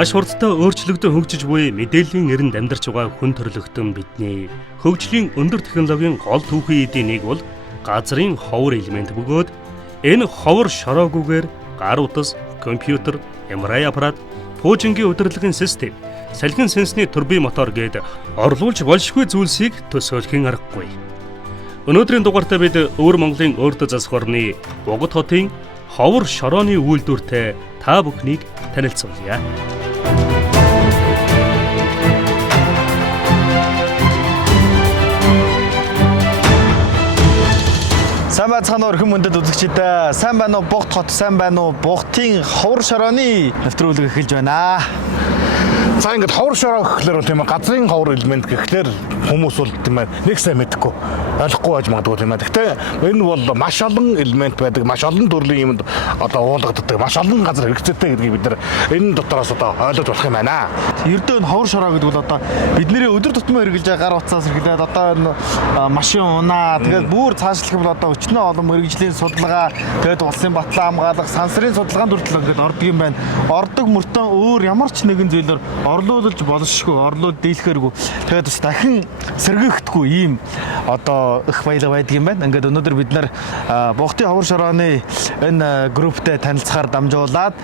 Маш хурдтай өөрчлөгдөн хөгжиж буй мэдээллийн эринд амьдарч байгаа хүн төрөлхтөн бидний хөгжлийн өндөр технологийн гол түүхийн эдийн нэг бол газрын ховор элемент бөгөөд энэ ховор шороогүйгээр гар утас, компьютер, MRI аппарат, пуужингийн удирдлагын систем, салхин сэнсний турбин мотор гээд орлуулж болшгүй зүйлсийг төсөөлхийн аргагүй. Өнөөдрийн дугаартаа бид өвөр Монголын өөртөө засах орны Богд хотын ховор шорооны үйлдвэртэй та бүхнийг танилцуулъя. Сайн байцгаана уу өрхөн мөндөд үзэгчдээ. Сайн байна уу Богд хот, сайн байна уу Богдын ховор шорооны нэвтрүүлэг эхэлж байна. За ингээд ховор шороо гэхлээр тийм ээ газрын ховор элемент гэхлээр хүмүүс бол тийм ээ нэг сайн мэдэхгүй ойлгохгүй байж магадгүй тийм ээ. Гэхдээ энэ бол маш олон элемент байдаг, маш олон төрлийн юмд одоо уулгаддаг, маш олон газар хэрэгцээтэй гэдгийг бид нар энэ дотроос одоо ойлгож болох юм байна. Ердөө энэ ховор шороо гэдэг бол одоо бидний өдөр тутмын хэрэгжилж байгаа гар утсаас эргэлээд одоо энэ машин унаа тэгээд бүр цаашлах юм бол одоо өчнөө олон мэрэгжлийн судалгаа тэгээд улсын батлан хамгаалах, сансрын судалгаанд хүртэл ингээд ордог юм байна. Ордог мөртөө өөр ямар ч нэгэн зүйлээр орлуулж болшгүй, орлууд дийлэхэргүй. Тэгээд бас дахин сэргийхдэггүй ийм одоо их баялаг байдаг юм байна. Ингээд өнөөдөр бид нар Богдын ховор шорооны энэ групптэй танилцахаар дамжуулаад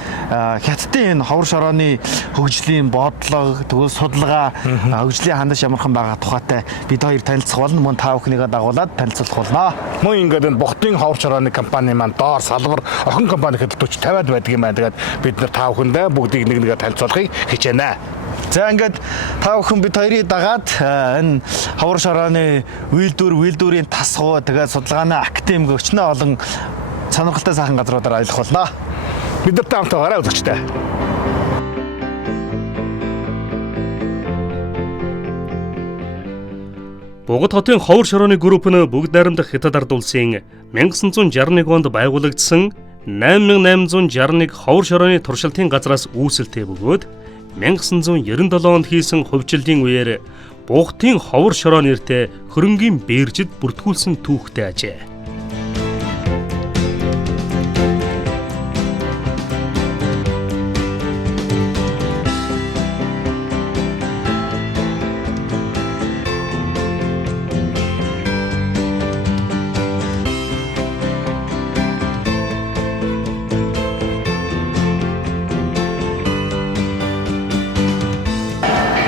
хятадын энэ ховор шорооны хөгжлийн бодлого, тэгвэл судалгаа, хөгжлийн хандаж ямархан байгаа тухайтай бид хоёр танилцах болно. Мөн та бүхнийгээ дагуулад танилцуулах болно. Мөн ингээд энэ Богдын ховор шорооны компани маань доор салбар охин компани хэд 40 50-аад байдаг юм байна. Тэгээд бид нар та бүхэндээ бүгдийг нэг нэгэ танилцуулахыг хичээнэ. За ингээд та бүхэн бид хоёрыг дагаад энэ ховор шорооны үйлдвэрийн тасгуу тэгээд судалгааны академи өчнөө олон сонирхолтой сайхан газруудаар аялах болно. Бид нартай хамтаагаараа үзэгчтэй. Богд хотын ховор шорооны групп нь бүгд найрамдах Хятад ард улсын 1961 онд байгуулагдсан 8861 ховор шорооны туршилтын газраас үүсэлтэй бөгөөд 1997 онд хийсэн хувьчлалын үеэр Богдын ховор шороо нэртэй хөрөнгийн бээржид бүртгүүлсэн түүхтэй ажээ.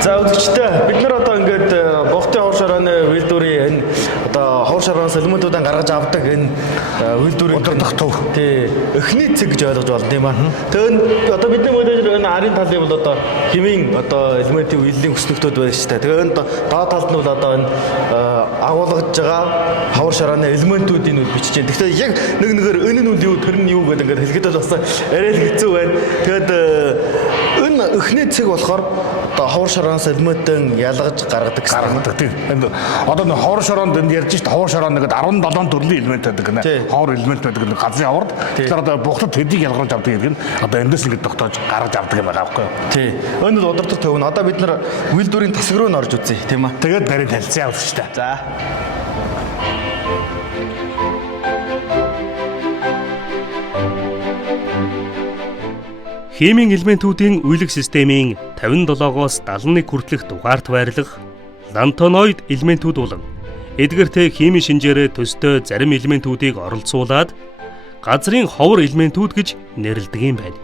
За үзэгчдээ бид нар одоо ингээд Богдын ховор шорооны үйлдвэрийн энэ одоо ховор шорооноос элементүүдэн гаргаж авдаг энэ үйлдвэрийн удирдах төв. Тий. Эхний цэг гэж ойлгож байна тийм аа. Тэгээд одоо бидний модель энэ арын талын бол одоо химийн одоо элементийн үйлдвэрийн хүснэгтүүд байна шүү дээ. Тэгээд доод талд нь бол одоо энэ агуулгаж байгаа ховор шорооны элементүүдийн үл бичиж байна. Гэхдээ яг нэг нэгээр энэ нь юу тэр нь юу гэдэг ингээд хэлэхэд бол бас арай л хэцүү байна. Тэгээд энэ эхний цэг болохоор одоо ховор шорооноос элементэн ялгаж гаргадаг тийм. Одоо нэг ховор шороонд энд ярьж шít ховор шороо нэгэд 17 төрлийн элемент байдаг гэнэ. Ховор элемент байдаг нэг газрын ховорд. Тэгэхээр одоо Богдод хэдийг ялгаж авдаг гэдэг нь одоо эндээс ингэ тогтоож гаргаж авдаг юм байгаа байхгүй юу? Тий. Энэ бол удирдах төв нь одоо бид нар үйлдвэрийн тасаг руу н орж үзье тийм аа. Тэгээд нарийн танилцсан явуулж та. За. Химийн элементүүдийн үйлэг системийн 57-оос 71 хүртэлх дугаарт байрлах лантоноид элементүүд болон эдгээртэй химийн шинжээрээ төстэй зарим элементүүдийг оролцуулаад газрын ховор элементүүд гэж нэрлэдэг юм байна.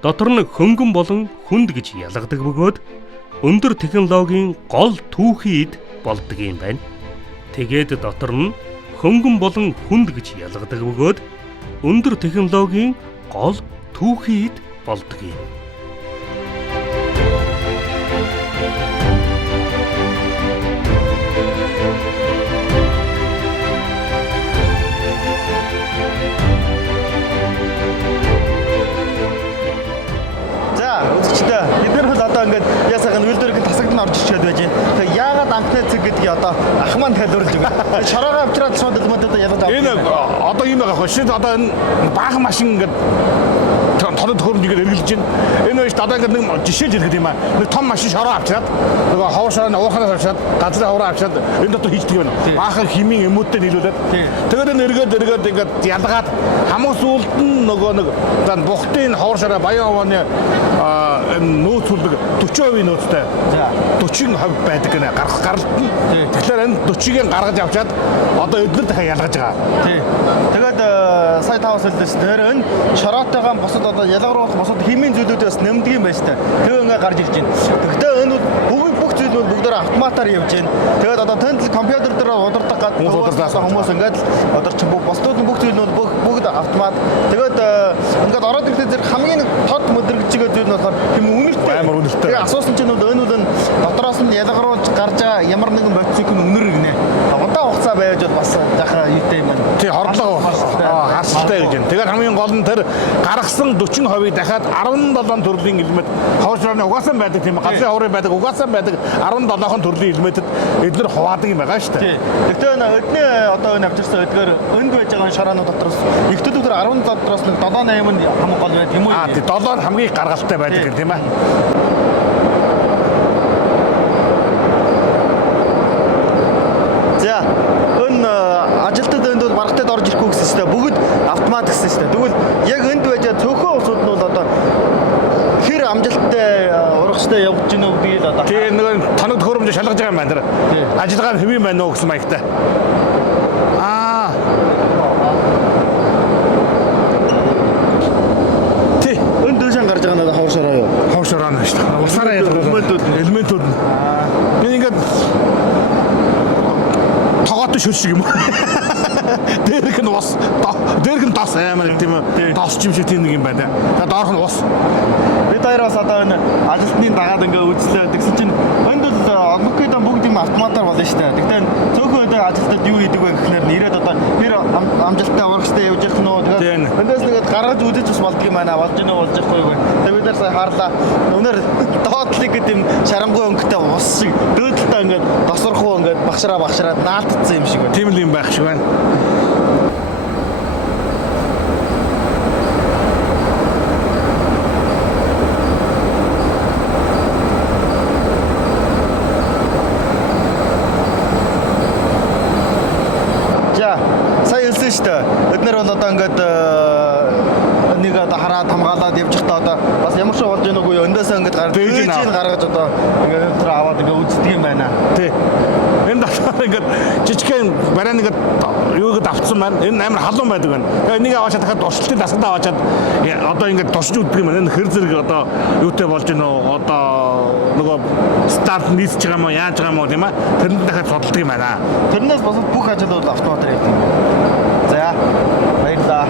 Дотор нь хөнгөн болон хүнд гэж ялгадаг бөгөөд өндөр технологийн гол түүхийн эд болдог юм байна. Тэгээд дотор нь хөнгөн болон хүнд гэж ялгадаг бөгөөд өндөр технологийн гол түүхийн эд болдог юм. Үзэгчдээ бид нар бол одоо ингээд ясаахан үйлдвэрийн тасагд нь орж ирчээд байж байна. Тэгэхээр яагаад анхны цэг гэдгийг одоо ах маань тайлбарлаж өгнө. Шороогоо авчираад шууд элементүүд ялгаж авах. Энэ одоо юм байгаа хөө шít одоо энэ баахан машин ингээд тоног төхөөрөмжийг эргэлж байна. Энэ байж одоо ингээд нэг жишээлж ирэх юм аа. Нэг том машин шороо авчираад нөгөө ховор шороны уурханаас авчираад газрын ховроо авчираад энэ дотор хийждэг байна. Баахан химийн эмүүдтэй нийлүүлээд тэгээд энэ эргээд ингээд ялгаад хамгийн сүүлд нь нөгөө нэг бухтын ховор шороо баян овооны нөөц үлдэг 40% нөөцтэй 40% байдаг гэнэ гаралт нь. Тэгэхээр энэ 40-ийг гаргаж авчаад одоо эдгээр дахиад ялгаж байгаа. Тэгээд сая таваас хэлсэн чинь тэр энэ шороотойгоо босод одоо ялгаруулах босод химийн зүйлүүдээс нэмдэг юм байна шүү дээ. Тэгээ ингээ гарч ирж байна. Гэхдээ энэ бүх зүйлүүд бүгдээр автоматар явж байна. Тэгээд одоо тэнд компьютер дээр удирдах гад хүмүүс ингээд одоо чи босдууд бүх зүйлүүд бүгд автомат. Тэгээд ингээд ороод ирэхдээ зэрэг хамгийн тод өдөргөж байгаа зүйл нь болохоор хэм үнэртэй. Амар үнэртэй. Тэгээ асуусан чинь энэ үл дотроос нь ялгаруулж гарч байгаа ямар нэгэн бодисыг үнэр гинэ. Удаан хугацаа байж бол бас жаахан юутай юм байна. Тий хордлого харсалтай гэж байна. Тэгэхээр хамгийн гол нь тэр гаргасан 40%-ийг дахиад 17 төрлийн элемент ховор шорооны угаасан байдаг тийм ээ. Газрын ховрын байдаг, угаасан байдаг 17 төрлийн элементэд эдгээр хуваадаг юм байгаа шүү дээ. Гэхдээ өдний одоо энэ авчирсан эдгээр өнд байж байгаа шороонууд дотроос ихтэй өдөр 17 дотроос нэг 7-8 нь хамгийн гол байдаг юм уу? Тий 7 нь хамгийн гаргалтай байдаг гэх тийм ээ. За энэ ажилтнууд энд бол баргатад орж ирэхгүй гэсэн чинь бүгд автомат гэсэн чинь. Тэгвэл яг энд байж цөөхөн усууд нь бол одоо хэр амжилттай урагштай явж гинэ үгүй л одоо. Тий нэг тоног төхөөрөмж шалгаж байгаа юм байна тэр. Ажиллагаа хэвэн байна уу гэсэн маягтай. Тий энэ дөшөн гарч байгаа надад ховор шороо юу? ховор шороо нь шүү дээ. Усаараа элементүүд. Энэ ингээд тогоотой шүл шиг юм. Дээрх нь ус, дээрх нь тас амар тийм үү? Тас юм шиг тийм нэг юм байна. Тэгээд доорх нь ус. Бид хоёр бас одоо энэ ажилтны дагаад ингээ үзлээ гэсэн чинь энд бол бүгд бүгд юм автоматар болно шүү дээ. Тэгтээ цөөхөн өдөр ажилтнууд юу хийдэг вэ гэхлээр ирээд одоо хэр амжилттай урагштай явж ирэх нь үү. Тэгээд эндээс нэгэд гаргаж үзэж бас болдго юм байна. Болж гинэ болж яахгүй юу. Тэгээд бид нар сая хаарлаа. Өнөр доотлыг гэдэг юм шарангуй өнгөтэй ус шиг дөөдөлтөө ингээ тосрохуу ингээ багшраад наалтцсан юм шиг байна. Тийм л юм байх шиг байна. Сая хэлсэн шүү дээ. Бид нар бол одоо ингээд нэг одоо хараад хамгаалаад явж байхдаа одоо бас ямар ч болж гэнэ үгүй өндөөсөө ингээд гаргаж одоо ингээд тэр аваад ингээд үздэг юм байна. Тий. Энэ дотор ингээд жижигхэн барай нэгэд юуг давцсан байна. Энэ амар халуун байдаг байна. Тэгээ энийг аваачаад дахиад туршилтын дасгал аваачаад одоо ингээд туршиж үздэг юм байна. Энэ хэр зэрэг одоо юутай болж гэнэ одоо нөгөө старт нийцж байгаа юм уу, яаж байгаа юм уу тийм аа. Тэрэнд дахиад судалдаг юм байна. Тэрнээс бас бүх ажил бол автоматар явдаг. За баярлалаа.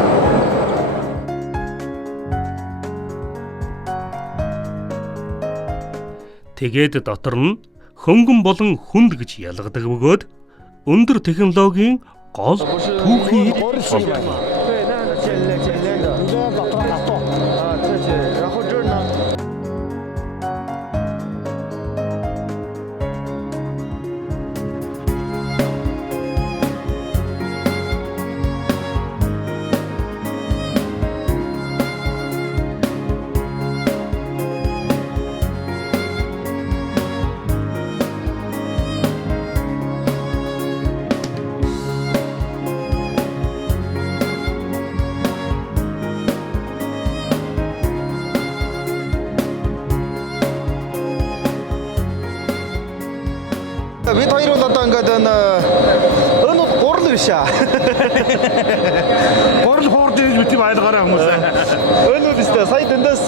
Тэгээд дотор нь хөнгөн болон хүнд гэж ялгадаг бөгөөд өндөр технологийн гол түүхий болдог. Бид хоёр бол одоо ингээд энэ бол гурал биш аа. Гурал хуурж ирж бити байлгаараа хүмүүсээ. Энэ бол өстэй сая дэндээс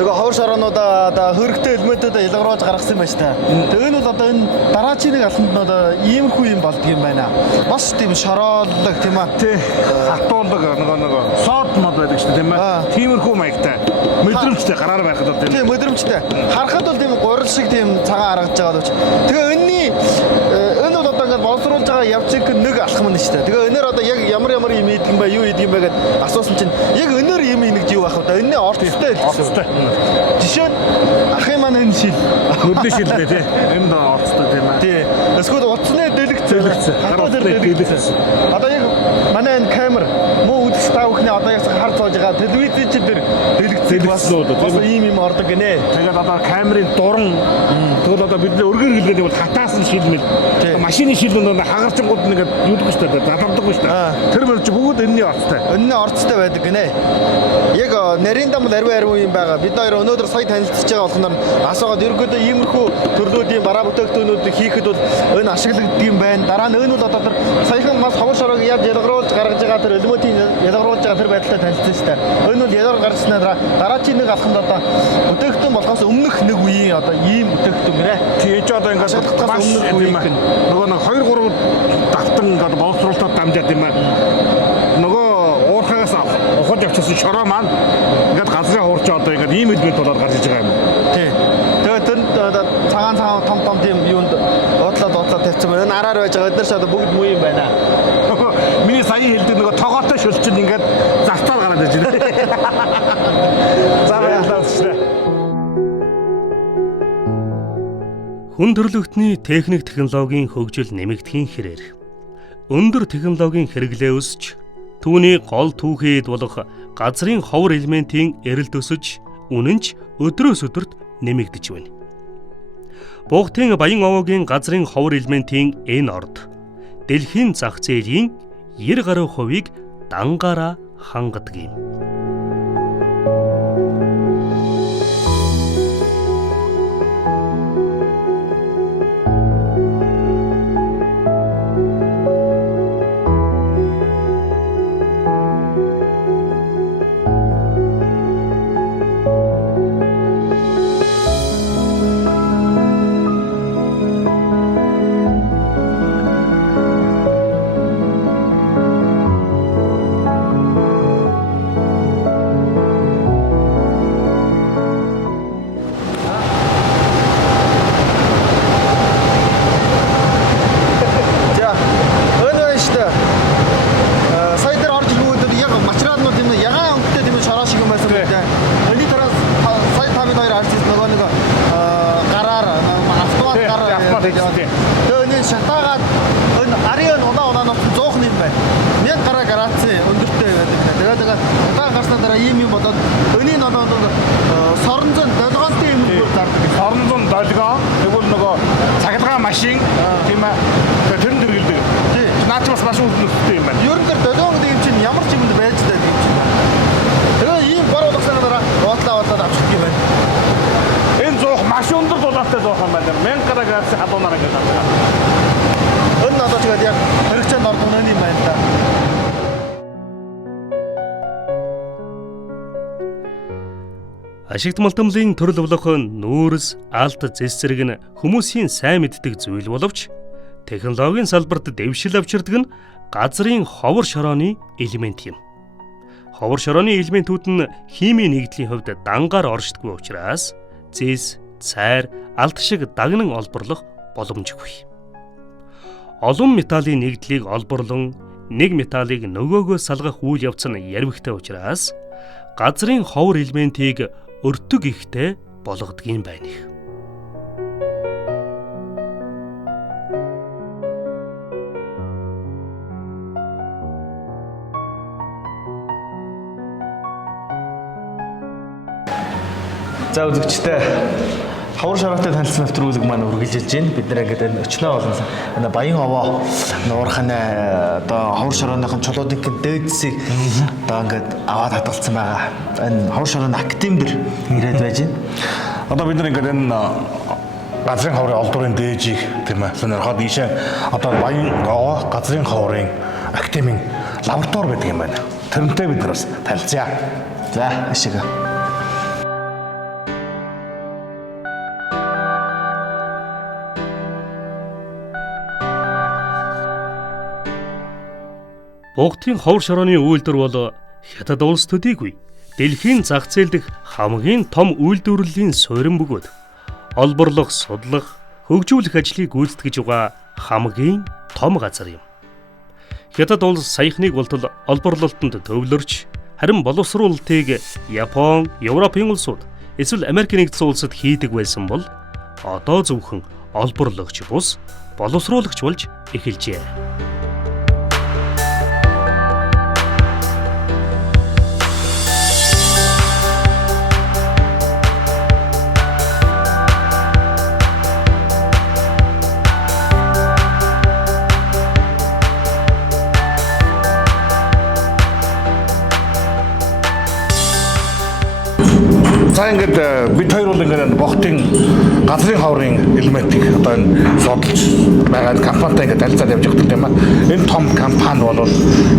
нөгөө ховор шороонуудаа одоо хөрөгтэй элементүүдээ ялгаруулж гаргасан юм байна шүү дээ. Тэгээ энэ бол одоо энэ дараачийн нэг алхамд нь одоо иймэрхүү юм болдго юм байна. Бас тийм шороолдог тийм аа. Тий. Хатуулдаг нөгөө сорт мод байдаг шүү дээ тийм ээ. Тиймэрхүү маягтай. Мэдрэмжтэй гараар байхад бол тийм мэдрэмжтэй. Харахад бол тийм гурал шиг тийм цагаан харагдаж байгаа л ч. Тэгээ энэ бол одоо ингээд боловсруулж байгаа явцыг нэг алхам нь шүү дээ. Тэгээ энээр одоо яг ямар юм ийдэг юм бэ, юу ийдэг юм бэ гэд асуусан чинь яг энээр юм ийдэг юу байх вэ? Энэний орцтой л гэсэн. Жишээ нь ахын маань энэ шил. Хөрдөө шилдэ тий. Энд орцтой тийм ээ. Тий. Эсвэл утасны дэлгэцсэн. Одоо яг манай энэ камер муу үзэж та бүхний одоо яг харж сууж байгаа телевизэн ч дээр Дэлгэцсэн үү, бас ийм юм ордог гинэ. Тэгээд одоо камерын дуран тэгвэл одоо бидний өргөр хэлгээд бол хатаасан шилмэл машины шилмэл хагарчингууд нэгэд юудаггүй шүү дээ. Задамдаггүй шүү дээ. Тэр мөр чи бүгд энэний орцтой. Өнөө орцтой байдаг гинэ. Яг нарийн дам ариун юм байгаа. Бид хоёр өнөөдөр сая танилцж байгаа болохоор асуугаад ерөөдөө иймэрхүү төрлүүдийн бараа бүтээгдэхүүнүүдийг хийхэд бол энэ ашиглагддаг юм байна. Дараа нь энэ бол одоо тэр саяхан бас ховор шороог яаж ялгаруулж гаргаж байгаа тэр элементийн ялгаруулж байгаа тэр байдалтай танилцсан шүү дээ. Энэ бол ялгар гарснаа дараачийн нэг алхамд одоо бүтээгдэхүүн болохоос өмнөх нэг үеийн одоо ийм бүтээгдэхүүн гэрэ. Тийм ч одоо ингээд Шалгахаас өмнөх үеийн нөгөө нэг 2 3 давтан ингээд боловсруулалтад дамжаад юм аа. Нөгөө уурхагаас ухаж авчихсан шороо маань ингээд газрын хуурч одоо ингээд ийм элемент болоод гарч иж байгаа юм. Тийм. Тэгээд тэр цагаан том тийм юунд доотлоо тавьсан байна. Энэ араар байж байгаа эдгээр ч одоо бүгд муу юм байна. Миний сая хэлдэг нөгөө тогоотой шүлчин ингээд зартаар гараад иж байна. За баярлалаа шүү. Хүн төрөлхтний техник технологийн хөгжил нэмэгдэхийн хэрээр өндөр технологийн хэрэглээ өсч түүний гол түүхийд болох газрын ховор элементийн эрэлт өсөж үнэнч өдрөөс өдөрт нэмэгдэж байна. Бугтын Баян овоогийн газрын ховор элементийн энэ орд дэлхийн зах зээлийн 90% дангаараа хангадаг юм. Тэгээд шатаагаад энэ ариун унаа 100 юм байна. 1000 гараа гарацсан өндөртэй байдаг. Тэгээд удаа гарснаа дараа ийм юм болоод өнийн соронзон долгоонтой юм бүр зардаг. Соронзон долгоо тэгвэл нөгөө цахилгаан машин тийм ээ тэр нь дэргэлдэг. Тийм. Наач бас маш үнэтэй юм байна. Ер нь тэр долгоон гэдэг юм чинь ямар ч юмд байж таа юм чинь. Тэгээд ийм гол болгосны дараа боодлоод авчихдаг юм байна. Энэ зоох маш өндөр дулаантай зоох юм байна. 1000 гараа градус хадуунаар ингээд авчихсан. Энэ одоо ч яг хэрэгцээнд ордог юм байна да. Ашигт малтамлын төрөл болох нүүрс, алт, зэс зэрэг нь хүмүүсийн сайн мэддэг зүйл боловч технологийн салбарт дэвшил авчирдаг нь газрын ховор шорооны элемент юм. Ховор шорооны элементүүд нь химийн нэгдлийн хувьд дангаар оршдоггүй учраас зэс, цайр, алт шиг дагнан олборлох боломжгүй. Олон металлын нэгдлийг олборлон нэг металлыг нөгөөгөө салгах үйл явц нь ярвигтай учраас газрын ховор элементийг өртөг ихтэй болгодгийн байна. За үзэгчтэй хавар шараатай танилцсан нэвтрүүлэг маань үргэлжилж байна. Бид нэр ингээд өчнөө олон энэ Баян овоо нуурханаа одоо хавар шарааныхан чулуудын дээдсийг одоо ингээд аваад хадгалсан байгаа. Энэ хавар шарааны актембер ирээд байж байна. Одоо бид нар ингээд энэ газрын ховрын олдврын дээжийг тийм ээ сонирхоод ийшээ одоо Баян овоо газрын ховрын актемийн лаборатори байдаг юм байна. Тэрнтэй бид нар бас танилцъя. За ашиг. Бугтын ховор шорооны үйлдвэр бол хятад улс төдийгүй дэлхийн зах зээл дэх хамгийн том үйлдвэрлэлийн суурин бөгөөд олборлох, судлах, хөгжүүлэх ажлыг гүйцэтгэж байгаа хамгийн том газар юм. Хятад улс саяхныг болтол олборлолтод төвлөрч, харин боловсруулалтыг Япон, Европын улсууд эсвэл Америк нэгдсэн улсад хийдэг байсан бол одоо зөвхөн олборлогч бус боловсруулагч болж эхэлжээ. Сайн ингээд бид хоёр бол ингээд бохтын газрын хаврын элементийг одоо энэ судалж байгаа компанитай ингээд танилцаад явж байгаа юм аа. Энэ том компани бол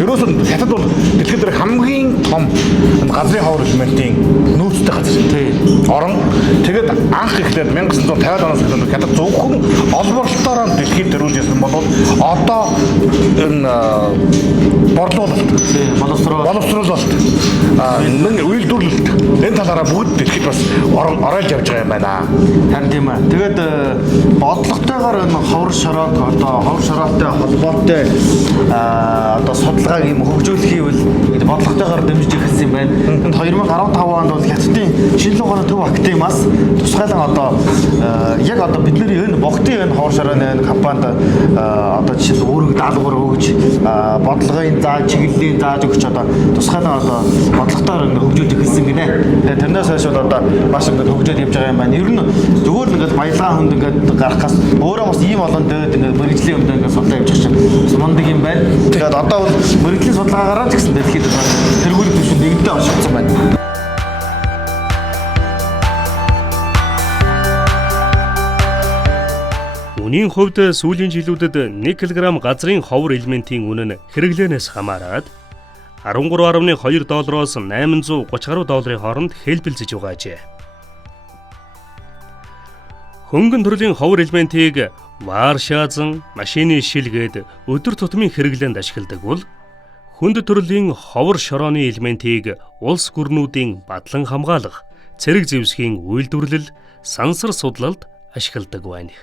ерөөсөө хятад бол дэлхийд дээрх хамгийн том газрын хавар элементийн нөөцтэй газар. Орон тэгээд анх ихлээр 1950 оноос эхлээд хятад зөвхөн олборлолтоор дэлхийд дөрүүлж ирсэн бол одоо энэ боловсруулалт үйлдвэрлэлт энэ талаараа бүгд дэлхийд бас оролж явж байгаа юм байна. Харин тийм ээ. Тэгээд бодлоготойгоор энэ ховор шороог одоо ховор шороотой холбоотой одоо судалгааг юм хөгжүүлэхийг бол бодлоготойгоор дэмжиж эхэлсэн юм байна. Энд 2015 онд бол хятадын шинжилгээ ухааны төв академиас тусгайлан одоо яг одоо бидний энэ богдын энэ ховор шорооны энэ компанид одоо жишээл үүрэг даалгавар өгж бодлогын зааж чиглэлийн зааж өгч одоо тусгайлан одоо бодлоготойгоор ингэ хөгжүүлж эхэлсэн гинэ. Тэгээд тэрнээс хойш бол одоо маш ингэ хөгжөөд явж байгаа юм байна. Ер нь зүгээр л ингээд баялгаан хүнд ингээд гарахаас өөрөө бас ийм олон дээд ингээд мэрэгжлийн хүнд ингээд судлаа явж байгаа чинь мундаг юм байна. Тэгээд одоо бол мэрэгжлийн судалгаагаараа ч гэсэн дэлхийд тэргүүрийн түвшинд нэгдээ оршигдсан байна. Үнийн хувьд сүүлийн жилүүдэд 1 кг газрын ховор элементийн үнэ нь хэрэглээнээс хамаарат $13.2-оос $830 гаруй хооронд хэлбэлзэж байгаажээ. Хөнгөн төрлийн ховор элементийг ваар шаазан, машины шилгээд өдөр тутмын хэрэглээнд ашигладаг бол хүнд төрлийн ховор шорооны элементийг улс гүрнүүдийн батлан хамгаалах, цэрэг зэвсгийн үйлдвэрлэл, сансар судлалд ашигладаг байна.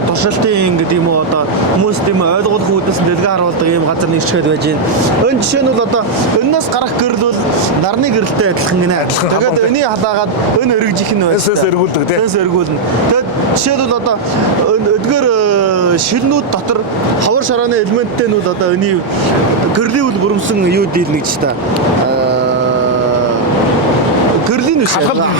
Туршилтын гэдэг юм уу одоо хүмүүст юм ойлгуулах үүднээс дэлгэн харуулдаг юм газар нэгчгээд байж байна. Энэ жишээ нь бол одоо өнөөс гарах гэрэл бол нарны гэрэлтэй адилхан гинэ. Тэгээд өний халаагаад өн өргөжих нь байна. Сэс эргүүлдэг тийм. Сэс эргүүлнэ. Тэгээд жишээлбэл одоо эдгээр шилнүүд дотор ховор шорооны элементтэйнүүд одоо өний гэрлийн үл бүрэмсэн юу дийлнэ гэж та гэрлийн үс халуун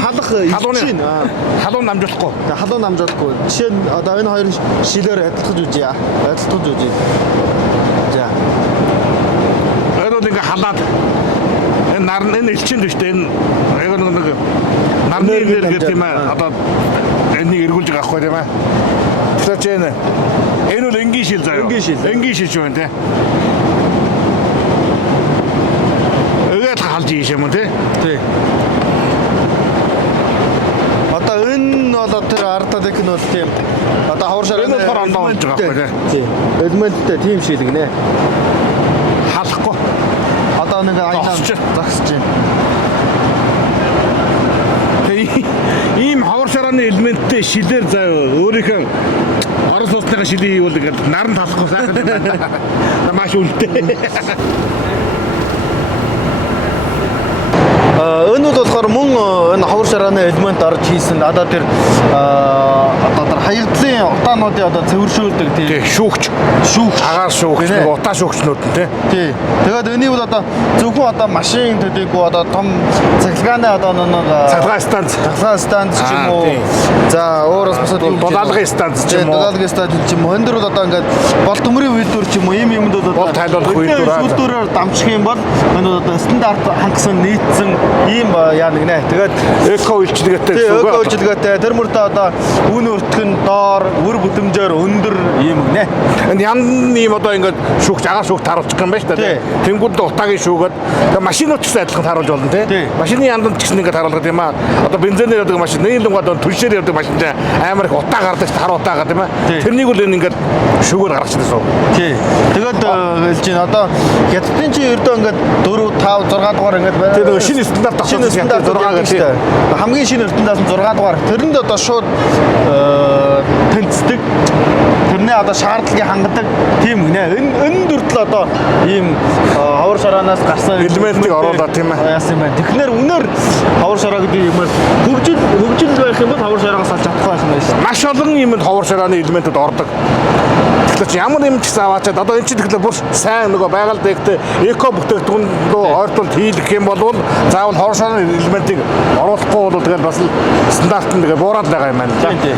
намжуулахгүй. Халуун намжуулахгүй. Жишээ нь одоо энэ хоёр шилээр адилхаж үзье. За. Энэ бол ингээ халаад энэ нарны энэ элчин дэвштэй энэ яг нэг нарны энерги тийм ээ. Одоо энийг эргүүлж байгаа хгүй тийм ээ. Тэгэхээр энэ бол энгийн шил заяа. Энгийн шил шүү дээ. Эгээд халж ийш юм тий. Тий. Одоо энэ бол тэр ардад их нь бол тийм одоо хавар шорооны ондоо болж байгаа байхгүй тий. Элементтэй тийм шил гинэ. Халахгүй. Одоо нэг аялал загсаж байна. Ийм хавар шорооны элементтэй шилээр заяа өөрийнхөө орос улсныхаа шилийг хийвэл ингээд наран талахгүй сайхан байна. Маш үлдээ. Энэ бол болохоор мөн энэ хавар шорооны элемент орж хийсэн одоо тэр хаягдлын утаануудын одоо цэвэршүүлдэг тийм шүүгч агаар шүүгч утаа шүүгчнүүд нь тий. Тэгээд энийг бол одоо зөвхөн одоо машин төдийгүй одоо том цахилгааны одоо нэг цахилгаан станц ч юм уу. За өөрөөс босоод дулаалгын станц ч юм уу. Дулаалгын станц ч юм уу. Өндөр бол одоо ингээд бол төмрийн үйлдвэр ч юм уу ийм юмд бол бол тайлбарлах үйлдвэрээр дамжих юм бол энэ одоо стандарт хангасан нийцсэн ийм яа нэг нэ. Тэгээд эко үйлчилгээтэй гэсэн үг. Эко үйлчилгээтэй тэр мөртөө одоо үн өртгөн доор үр бүтэмжээр өндөр ийм нэ. Энэ ян ийм одоо ингээд шүүгч агаар шүүгч харуулчих юм байна шүү дээ. Тэнгүүд утаагийн шүүгээд машинууд ч гэсэн адилхан харуулж болно тий. Машины янданд ч гэсэн ингээд харуулдаг юм аа. Одоо бензинээр ядаг машин, нийлэн гадаа түншээр ядаг машин амар их утаа гардаг ш хар утаагаа тийм Тий. ээ. Тэрнийг үл ингээд шүүгээр гаргачихсан суу. Тий. Тэгээд хэлж байна. Одоо хятадын чи ердөө ингээд 4 5 6 дугаар ингээд байна. Тэр нөгөө шинэ стандарт шинэ авсан стандарт 6 гэдэг. хамгийн шинэ ертөнцөөс 6 дугаар. Тэрэнд одоо шууд тэнцдэг. Тэрнээ одоо шаардлагыг хангадаг тийм гинэ. Энэ дүртэл одоо ийм ховор шороноос гарсан Элементийг оруулаад тийм ээ. яасан юм байна. Тэгэхээр үнээр ховор шороо гэдэг юм бол хөгжил байх юм бол ховор шороогоос олж чадахгүй байх юм байна шүү дээ. Маш олон юмд ховор шорооны элементүүд ордог. Тэгэхээр чи ямар юм ч гэсэн аваачаад одоо энэ чинь тэгэхээр бүр сайн нөгөө байгаль дээгт эко бүтээгдэхүүн рүү ойртуулт хийх юм бол заавал ховор шорооны элементийг оруулахгүй бол тэгэл бас стандарт нь тэгээ буураад байгаа юм байна. Тий.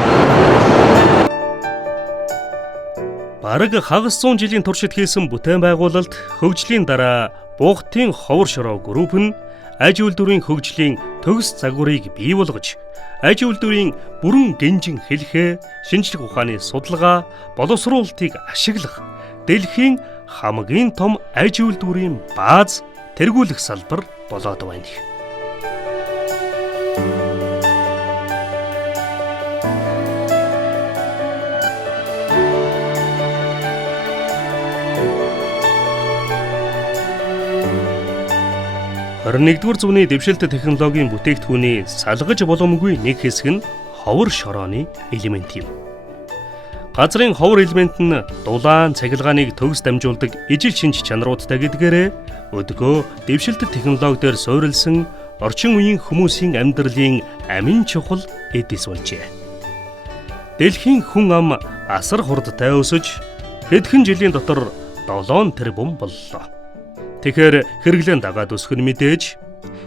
Бараг хагас 100 жилийн туршид хийсэн бүтээн байгуулалт хөгжлийн дараа Буухтын ховор шороо групп нь аж үйлдвэрийн хөгжлийн төгс загварыг бий болгож аж үйлдвэрийн бүрэн гинжин хэлхээ шинжлэх ухааны судалгаа боловсруулалтыг ашиглах дэлхийн хамгийн том аж үйлдвэрийн бааз тэргүүлэх салбар болоод байна. Нэгдүгээр зууны дэвшилт технологийн бүтээгдэхүүний салгаж боломгүй нэг хэсэг нь ховор шорооны элемент юм. Газрын ховор элемент нь дулаан цахилгааныг төгс дамжуулдаг ижил шинж чанаруудтай гэдгээрээ өдгөө дэвшилт технологиор суурилсан орчин үеийн хүмүүсийн амьдралын амин чухал эдис болжээ. Дэлхийн хүн ам асар хурдтай өсөж хэдхэн жилийн дотор 7 тэрбум боллоо. Тэгэхээр хэрэглэн дагаад өсөх нь мэдээж.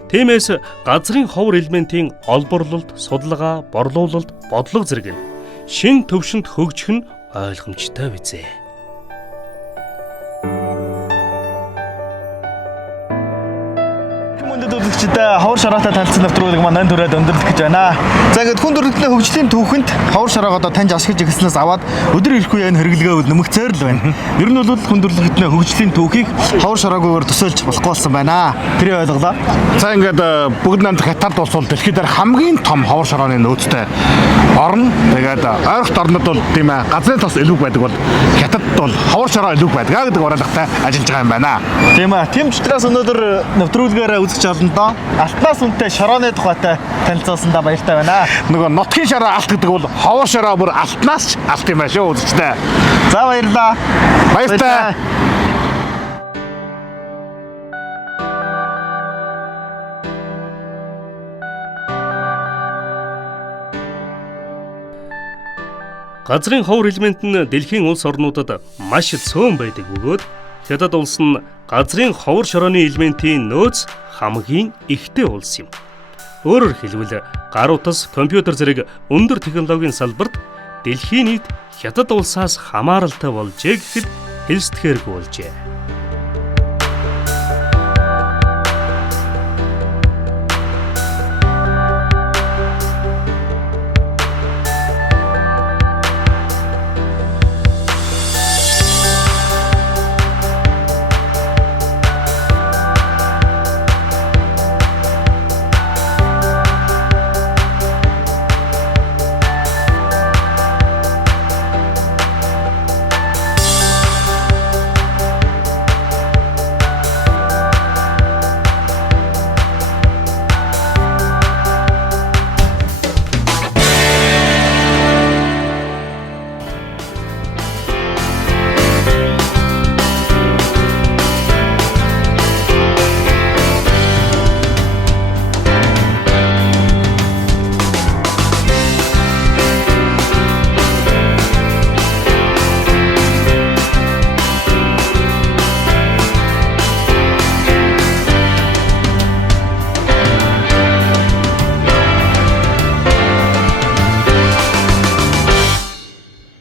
Тиймээс газрын ховор элементийн олборлолт, судалгаа, борлуулалт, бодлого зэрэг нь шин төвшөнд хөгжих нь ойлгомжтой бизээ. Үзэгчдээ ховор шороотой танилцсан нэвтрүүлэг маань энэ төрөд өндөрлөх гэж байна. За ингээд хүн төрөлхтний хөгжлийн түүхэнд ховор шороог одоо таньж ашиглаж ирснээс аваад өдөр ирэхгүй энэ хэрэглэгээ нэмэгцээр л байна. Ер нь бол хүн төрөлхтний хөгжлийн түүхийг ховор шороогоор төсөөлж болохгүй болсон байна. Тэр ойлголоо. За ингээд бүгд намд Хятад улс бол дэлхийд хамгийн том ховор шорооны нөөцтэй орно. Тэгээд ойролт орнод бол тийм ээ газрын тос элүүг байдаг бол Хятадд бол ховор шороо элүүг байдаг гэдэг уриалгатай ажиллаж байгаа юм байна. Тийм ээ. Тийм ч учраас өнөөдөр нэвтрүүлгээрээ үзэж олондоо алтнаас үнэтэй шорооны тухайтай танилцуулсандаа баяртай байна. Нөгөө нутгийн шороо алт гэдэг бол ховор шороо бүр алтнаас ч алт юм байна шүү үзэгчдээ. За баярлалаа. Баяртай. Газрын ховор элемент нь дэлхийн улс орнуудад маш цөөн байдаг бөгөөд Хятад улс нь газрын ховор шорооны элементийн нөөц хамгийн ихтэй улс юм. Өөрөөр хэлбэл гар утас, компьютер зэрэг өндөр технологийн салбарт дэлхийн нийт Хятад улсаас хамааралтай болжээ гэхэд хэлсдэхээргүй болжээ.